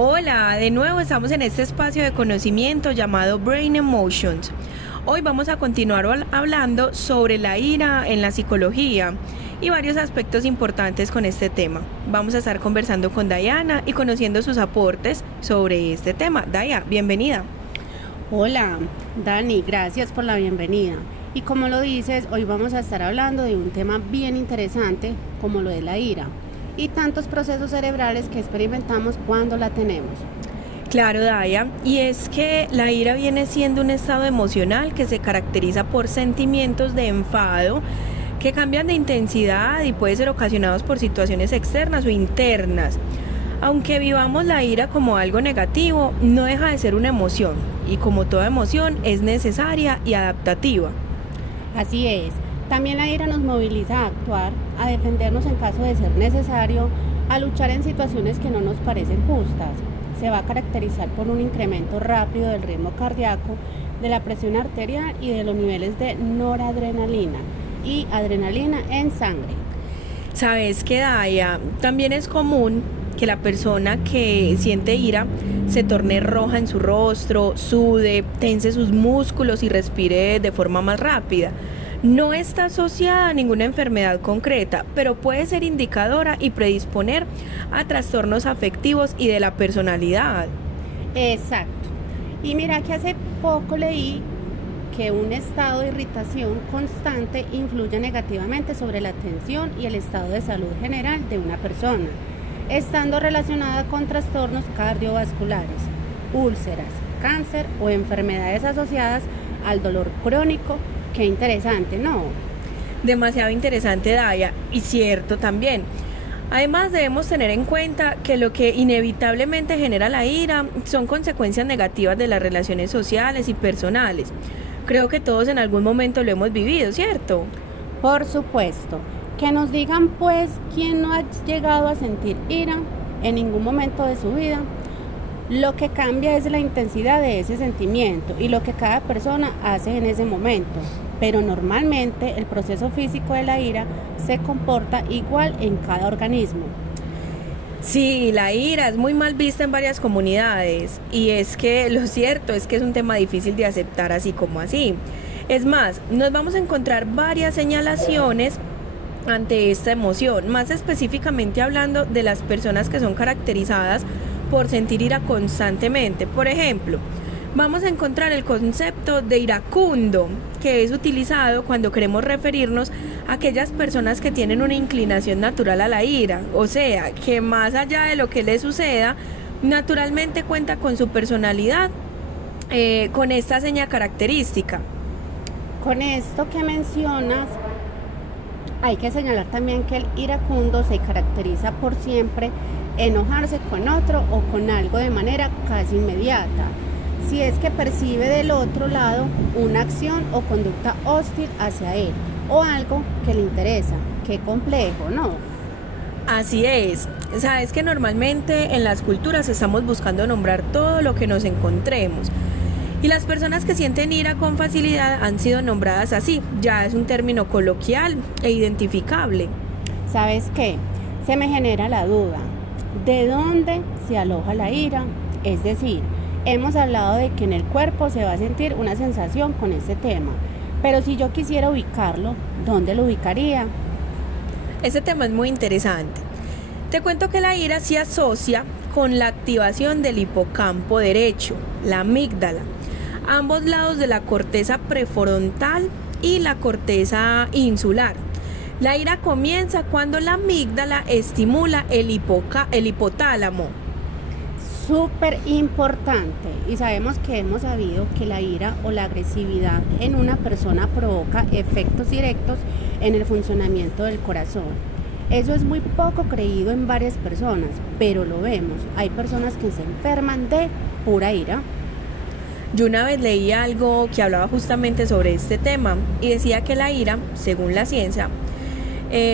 Hola, de nuevo estamos en este espacio de conocimiento llamado Brain Emotions. Hoy vamos a continuar hablando sobre la ira en la psicología y varios aspectos importantes con este tema. Vamos a estar conversando con Diana y conociendo sus aportes sobre este tema. Daya, bienvenida. Hola, Dani, gracias por la bienvenida. Y como lo dices, hoy vamos a estar hablando de un tema bien interesante como lo de la ira y tantos procesos cerebrales que experimentamos cuando la tenemos. Claro, Daya, y es que la ira viene siendo un estado emocional que se caracteriza por sentimientos de enfado que cambian de intensidad y pueden ser ocasionados por situaciones externas o internas. Aunque vivamos la ira como algo negativo, no deja de ser una emoción y como toda emoción es necesaria y adaptativa. Así es, también la ira nos moviliza a actuar, a defendernos en caso de ser necesario, a luchar en situaciones que no nos parecen justas. Se va a caracterizar por un incremento rápido del ritmo cardíaco, de la presión arterial y de los niveles de noradrenalina y adrenalina en sangre. ¿Sabes qué, Daya? También es común que la persona que siente ira se torne roja en su rostro, sude, tense sus músculos y respire de forma más rápida. No está asociada a ninguna enfermedad concreta, pero puede ser indicadora y predisponer a trastornos afectivos y de la personalidad. Exacto. Y mira que hace poco leí que un estado de irritación constante influye negativamente sobre la atención y el estado de salud general de una persona, estando relacionada con trastornos cardiovasculares, úlceras, cáncer o enfermedades asociadas al dolor crónico. Qué interesante, ¿no? Demasiado interesante, Daya, y cierto también. Además, debemos tener en cuenta que lo que inevitablemente genera la ira son consecuencias negativas de las relaciones sociales y personales. Creo que todos en algún momento lo hemos vivido, ¿cierto? Por supuesto. Que nos digan, pues, quién no ha llegado a sentir ira en ningún momento de su vida. Lo que cambia es la intensidad de ese sentimiento y lo que cada persona hace en ese momento. Pero normalmente el proceso físico de la ira se comporta igual en cada organismo. Sí, la ira es muy mal vista en varias comunidades y es que lo cierto es que es un tema difícil de aceptar así como así. Es más, nos vamos a encontrar varias señalaciones ante esta emoción, más específicamente hablando de las personas que son caracterizadas por sentir ira constantemente. Por ejemplo, vamos a encontrar el concepto de iracundo, que es utilizado cuando queremos referirnos a aquellas personas que tienen una inclinación natural a la ira, o sea, que más allá de lo que les suceda, naturalmente cuenta con su personalidad, con esta seña característica. Con esto que mencionas, hay que señalar también que el iracundo se caracteriza por siempre enojarse con otro o con algo de manera casi inmediata, si es que percibe del otro lado una acción o conducta hostil hacia él o algo que le interesa. Qué complejo, ¿no? Así es, sabes que normalmente en las culturas estamos buscando nombrar todo lo que nos encontremos. Y las personas que sienten ira con facilidad han sido nombradas así, ya es un término coloquial e identificable. ¿Sabes qué? Se me genera la duda, ¿de dónde se aloja la ira? Es decir, hemos hablado de que en el cuerpo se va a sentir una sensación con este tema, pero si yo quisiera ubicarlo, ¿dónde lo ubicaría? Este tema es muy interesante. Te cuento que la ira se asocia con la activación del hipocampo derecho, la amígdala, ambos lados de la corteza prefrontal y la corteza insular. La ira comienza cuando la amígdala estimula el hipotálamo. Súper importante, y sabemos que hemos sabido que la ira o la agresividad en una persona provoca efectos directos en el funcionamiento del corazón. Eso es muy poco creído en varias personas, pero lo vemos. Hay personas que se enferman de pura ira. Yo una vez leí algo que hablaba justamente sobre este tema y decía que la ira, según la ciencia,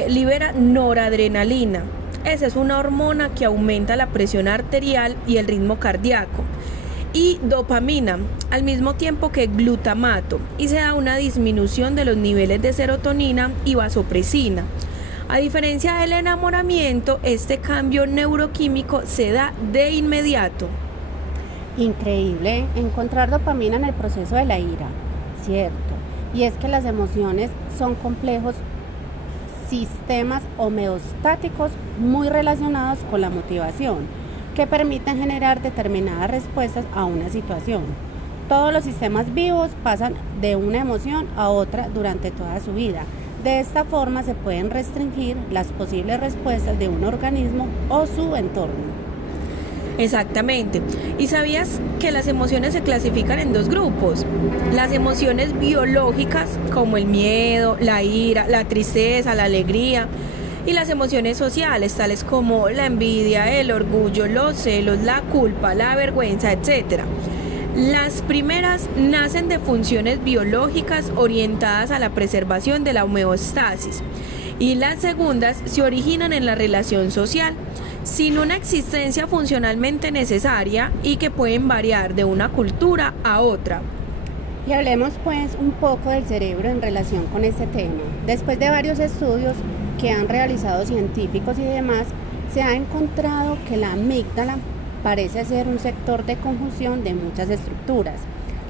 libera noradrenalina. Esa es una hormona que aumenta la presión arterial y el ritmo cardíaco. Y dopamina, al mismo tiempo que glutamato, y se da una disminución de los niveles de serotonina y vasopresina. A diferencia del enamoramiento, este cambio neuroquímico se da de inmediato. Increíble encontrar dopamina en el proceso de la ira, cierto. Y es que las emociones son complejos sistemas homeostáticos muy relacionados con la motivación, que permiten generar determinadas respuestas a una situación. Todos los sistemas vivos pasan de una emoción a otra durante toda su vida. De esta forma se pueden restringir las posibles respuestas de un organismo o su entorno. Exactamente. ¿Y sabías que las emociones se clasifican en dos grupos? Las emociones biológicas, como el miedo, la ira, la tristeza, la alegría, y las emociones sociales, tales como la envidia, el orgullo, los celos, la culpa, la vergüenza, etc. Las primeras nacen de funciones biológicas orientadas a la preservación de la homeostasis, y las segundas se originan en la relación social, sin una existencia funcionalmente necesaria y que pueden variar de una cultura a otra. Y hablemos pues un poco del cerebro en relación con este tema. Después de varios estudios que han realizado científicos y demás, se ha encontrado que la amígdala parece ser un sector de conjunción de muchas estructuras,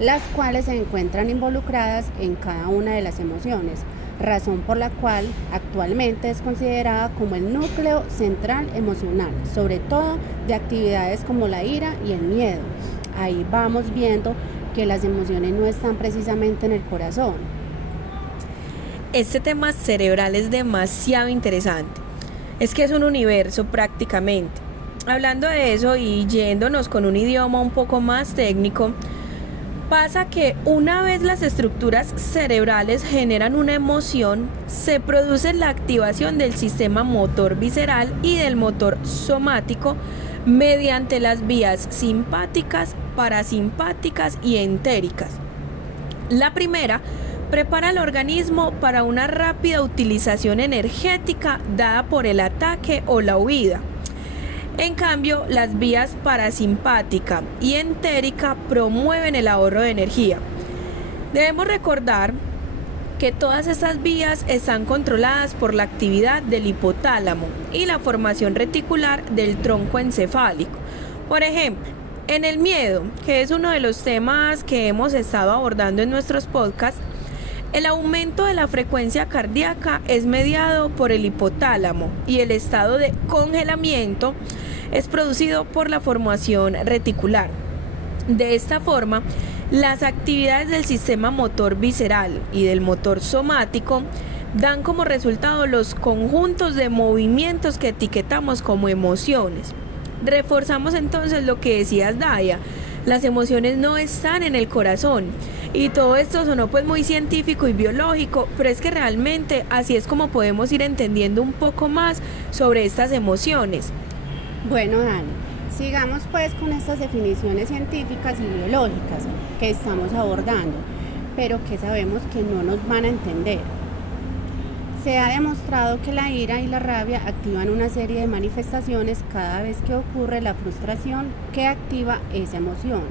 las cuales se encuentran involucradas en cada una de las emociones, razón por la cual actualmente es considerada como el núcleo central emocional, sobre todo de actividades como la ira y el miedo. Ahí vamos viendo que las emociones no están precisamente en el corazón. Este tema cerebral es demasiado interesante. Es que es un universo prácticamente. Hablando de eso y yéndonos con un idioma un poco más técnico, pasa que una vez las estructuras cerebrales generan una emoción, se produce la activación del sistema motor visceral y del motor somático mediante las vías simpáticas, parasimpáticas y entéricas. La primera prepara al organismo para una rápida utilización energética dada por el ataque o la huida. En cambio, las vías parasimpática y entérica promueven el ahorro de energía. Debemos recordar que todas estas vías están controladas por la actividad del hipotálamo y la formación reticular del tronco encefálico. Por ejemplo, en el miedo, que es uno de los temas que hemos estado abordando en nuestros podcasts, el aumento de la frecuencia cardíaca es mediado por el hipotálamo y el estado de congelamiento es producido por la formación reticular. De esta forma, las actividades del sistema motor visceral y del motor somático dan como resultado los conjuntos de movimientos que etiquetamos como emociones. Reforzamos entonces lo que decías, Daya. Las emociones no están en el corazón. Y todo esto sonó pues muy científico y biológico, pero es que realmente así es como podemos ir entendiendo un poco más sobre estas emociones. Bueno, Dani, sigamos pues con estas definiciones científicas y biológicas que estamos abordando, pero que sabemos que no nos van a entender. Se ha demostrado que la ira y la rabia activan una serie de manifestaciones cada vez que ocurre la frustración que activa esa emoción.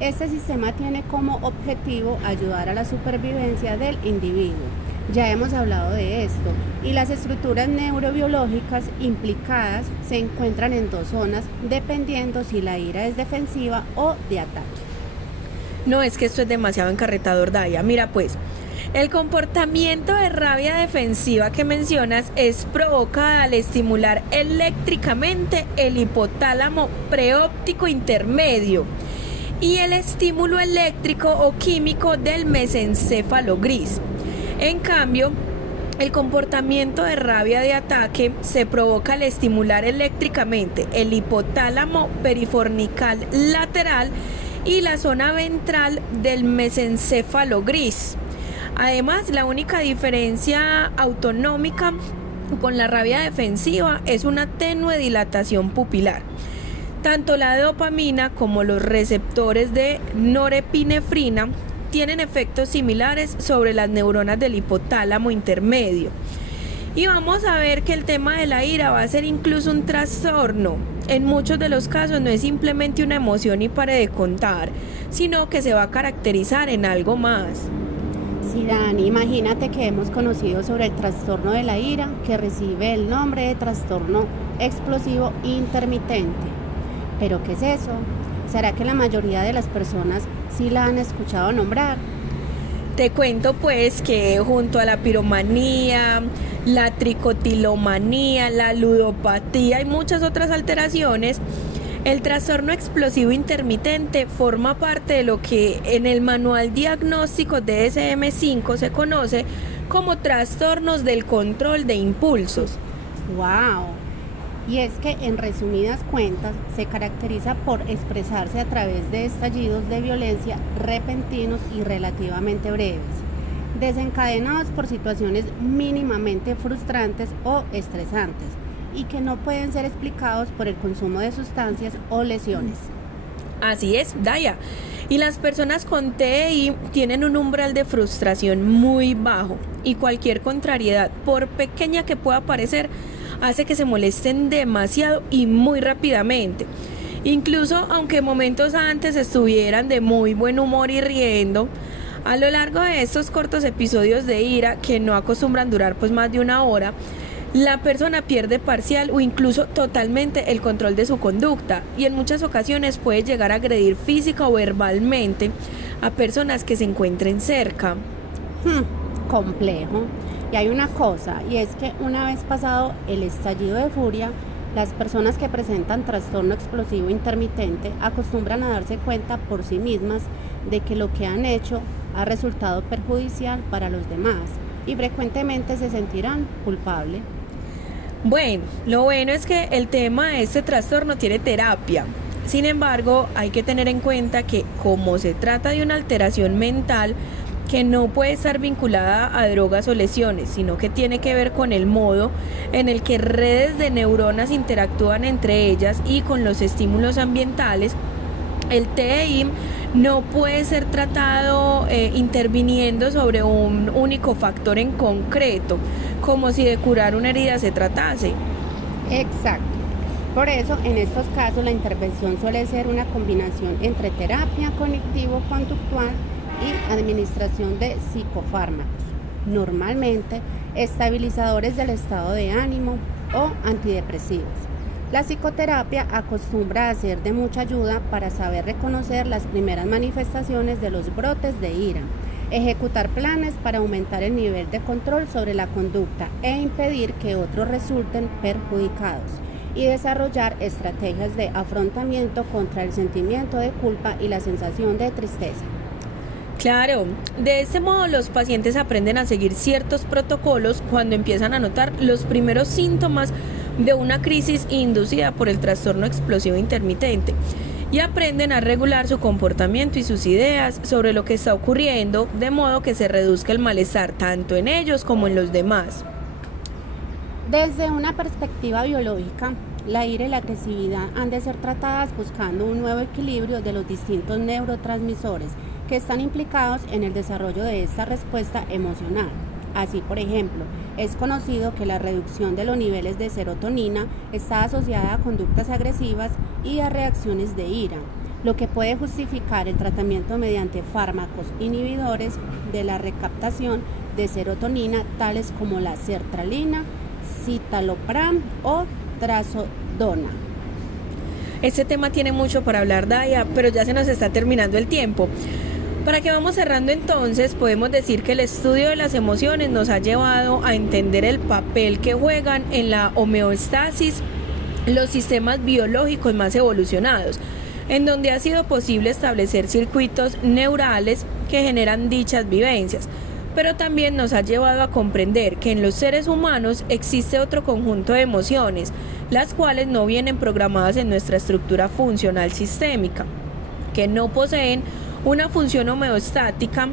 Este sistema tiene como objetivo ayudar a la supervivencia del individuo. Ya hemos hablado de esto y las estructuras neurobiológicas implicadas se encuentran en dos zonas dependiendo si la ira es defensiva o de ataque. No, es que esto es demasiado encarretador, Daya. Mira pues, el comportamiento de rabia defensiva que mencionas es provocada al estimular eléctricamente el hipotálamo preóptico intermedio y el estímulo eléctrico o químico del mesencéfalo gris. En cambio, el comportamiento de rabia de ataque se provoca al estimular eléctricamente el hipotálamo perifornical lateral y la zona ventral del mesencéfalo gris. Además, la única diferencia autonómica con la rabia defensiva es una tenue dilatación pupilar. Tanto la dopamina como los receptores de norepinefrina tienen efectos similares sobre las neuronas del hipotálamo intermedio. Y vamos a ver que el tema de la ira va a ser incluso un trastorno. En muchos de los casos no es simplemente una emoción y pare de contar, sino que se va a caracterizar en algo más. Sí, Dani, imagínate que hemos conocido sobre el trastorno de la ira, que recibe el nombre de trastorno explosivo intermitente. ¿Pero qué es eso? ¿Será que la mayoría de las personas sí la han escuchado nombrar? Te cuento pues que junto a la piromanía, la tricotilomanía, la ludopatía y muchas otras alteraciones, el trastorno explosivo intermitente forma parte de lo que en el manual diagnóstico DSM-5 se conoce como trastornos del control de impulsos. ¡Wow! Y es que en resumidas cuentas se caracteriza por expresarse a través de estallidos de violencia repentinos y relativamente breves, desencadenados por situaciones mínimamente frustrantes o estresantes y que no pueden ser explicados por el consumo de sustancias o lesiones. Así es, Daya. Y las personas con TEI tienen un umbral de frustración muy bajo y cualquier contrariedad, por pequeña que pueda parecer, hace que se molesten demasiado y muy rápidamente. Incluso aunque momentos antes estuvieran de muy buen humor y riendo, a lo largo de estos cortos episodios de ira, que no acostumbran durar pues más de una hora, la persona pierde parcial o incluso totalmente el control de su conducta y en muchas ocasiones puede llegar a agredir física o verbalmente a personas que se encuentren cerca. Complejo. Y hay una cosa, y es que una vez pasado el estallido de furia, las personas que presentan trastorno explosivo intermitente acostumbran a darse cuenta por sí mismas de que lo que han hecho ha resultado perjudicial para los demás y frecuentemente se sentirán culpables. Bueno, lo bueno es que el tema de este trastorno tiene terapia. Sin embargo, hay que tener en cuenta que como se trata de una alteración mental que no puede estar vinculada a drogas o lesiones, sino que tiene que ver con el modo en el que redes de neuronas interactúan entre ellas y con los estímulos ambientales, el TEI no puede ser tratado interviniendo sobre un único factor en concreto, como si de curar una herida se tratase. Exacto. Por eso, en estos casos, la intervención suele ser una combinación entre terapia cognitivo-conductual y administración de psicofármacos, normalmente estabilizadores del estado de ánimo o antidepresivos. La psicoterapia acostumbra a ser de mucha ayuda para saber reconocer las primeras manifestaciones de los brotes de ira, ejecutar planes para aumentar el nivel de control sobre la conducta e impedir que otros resulten perjudicados, y desarrollar estrategias de afrontamiento contra el sentimiento de culpa y la sensación de tristeza. Claro, de este modo los pacientes aprenden a seguir ciertos protocolos cuando empiezan a notar los primeros síntomas de una crisis inducida por el trastorno explosivo intermitente y aprenden a regular su comportamiento y sus ideas sobre lo que está ocurriendo, de modo que se reduzca el malestar tanto en ellos como en los demás. Desde una perspectiva biológica, la ira y la agresividad han de ser tratadas buscando un nuevo equilibrio de los distintos neurotransmisores que están implicados en el desarrollo de esta respuesta emocional. Así, por ejemplo, es conocido que la reducción de los niveles de serotonina está asociada a conductas agresivas y a reacciones de ira, lo que puede justificar el tratamiento mediante fármacos inhibidores de la recaptación de serotonina, tales como la sertralina, citalopram o trazodona. Este tema tiene mucho para hablar, Daya, pero ya se nos está terminando el tiempo. Para que vamos cerrando entonces, podemos decir que el estudio de las emociones nos ha llevado a entender el papel que juegan en la homeostasis los sistemas biológicos más evolucionados, en donde ha sido posible establecer circuitos neurales que generan dichas vivencias. Pero también nos ha llevado a comprender que en los seres humanos existe otro conjunto de emociones, las cuales no vienen programadas en nuestra estructura funcional sistémica, que no poseen una función homeostática,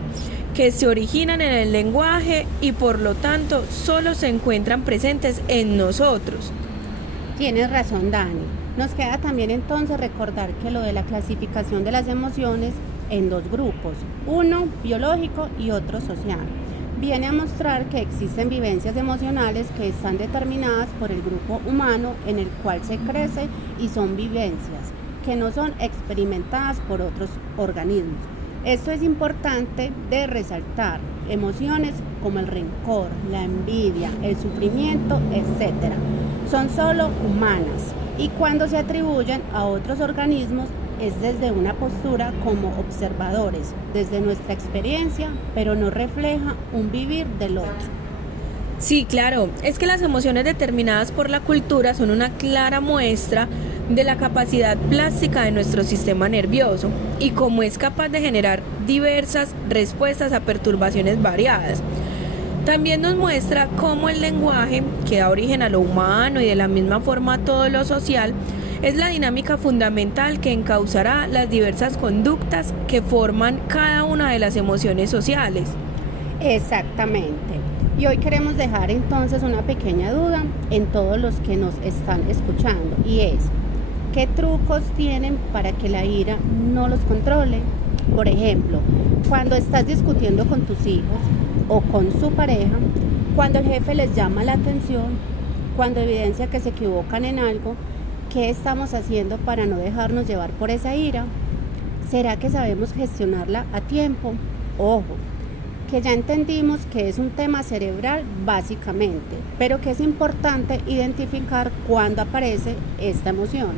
que se originan en el lenguaje y por lo tanto solo se encuentran presentes en nosotros. Tienes razón, Dani. Nos queda también entonces recordar que lo de la clasificación de las emociones en dos grupos, uno biológico y otro social, viene a mostrar que existen vivencias emocionales que están determinadas por el grupo humano en el cual se crece y son vivencias que no son experimentadas por otros organismos. Esto es importante de resaltar emociones como el rencor, la envidia, el sufrimiento, etc. Son solo humanas y cuando se atribuyen a otros organismos es desde una postura como observadores, desde nuestra experiencia, pero no refleja un vivir del otro. Sí, claro, es que las emociones determinadas por la cultura son una clara muestra de la capacidad plástica de nuestro sistema nervioso y cómo es capaz de generar diversas respuestas a perturbaciones variadas. También nos muestra cómo el lenguaje, que da origen a lo humano y de la misma forma a todo lo social, es la dinámica fundamental que encauzará las diversas conductas que forman cada una de las emociones sociales. Exactamente. Y hoy queremos dejar entonces una pequeña duda en todos los que nos están escuchando y es, ¿qué trucos tienen para que la ira no los controle? Por ejemplo, cuando estás discutiendo con tus hijos o con su pareja, cuando el jefe les llama la atención, cuando evidencia que se equivocan en algo, ¿qué estamos haciendo para no dejarnos llevar por esa ira? ¿Será que sabemos gestionarla a tiempo? Ojo, que ya entendimos que es un tema cerebral básicamente, pero que es importante identificar cuándo aparece esta emoción.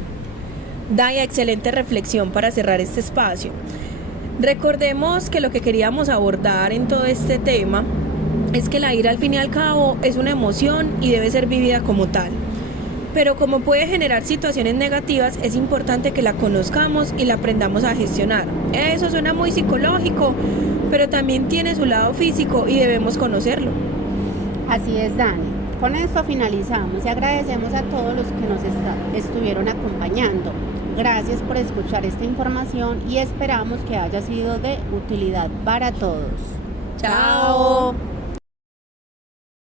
Daya, excelente reflexión para cerrar este espacio. Recordemos que lo que queríamos abordar en todo este tema es que la ira al fin y al cabo es una emoción y debe ser vivida como tal. Pero como puede generar situaciones negativas, es importante que la conozcamos y la aprendamos a gestionar. Eso suena muy psicológico, pero también tiene su lado físico y debemos conocerlo. Así es, Dani. Con esto finalizamos y agradecemos a todos los que nos estuvieron acompañando. Gracias por escuchar esta información y esperamos que haya sido de utilidad para todos. ¡Chao!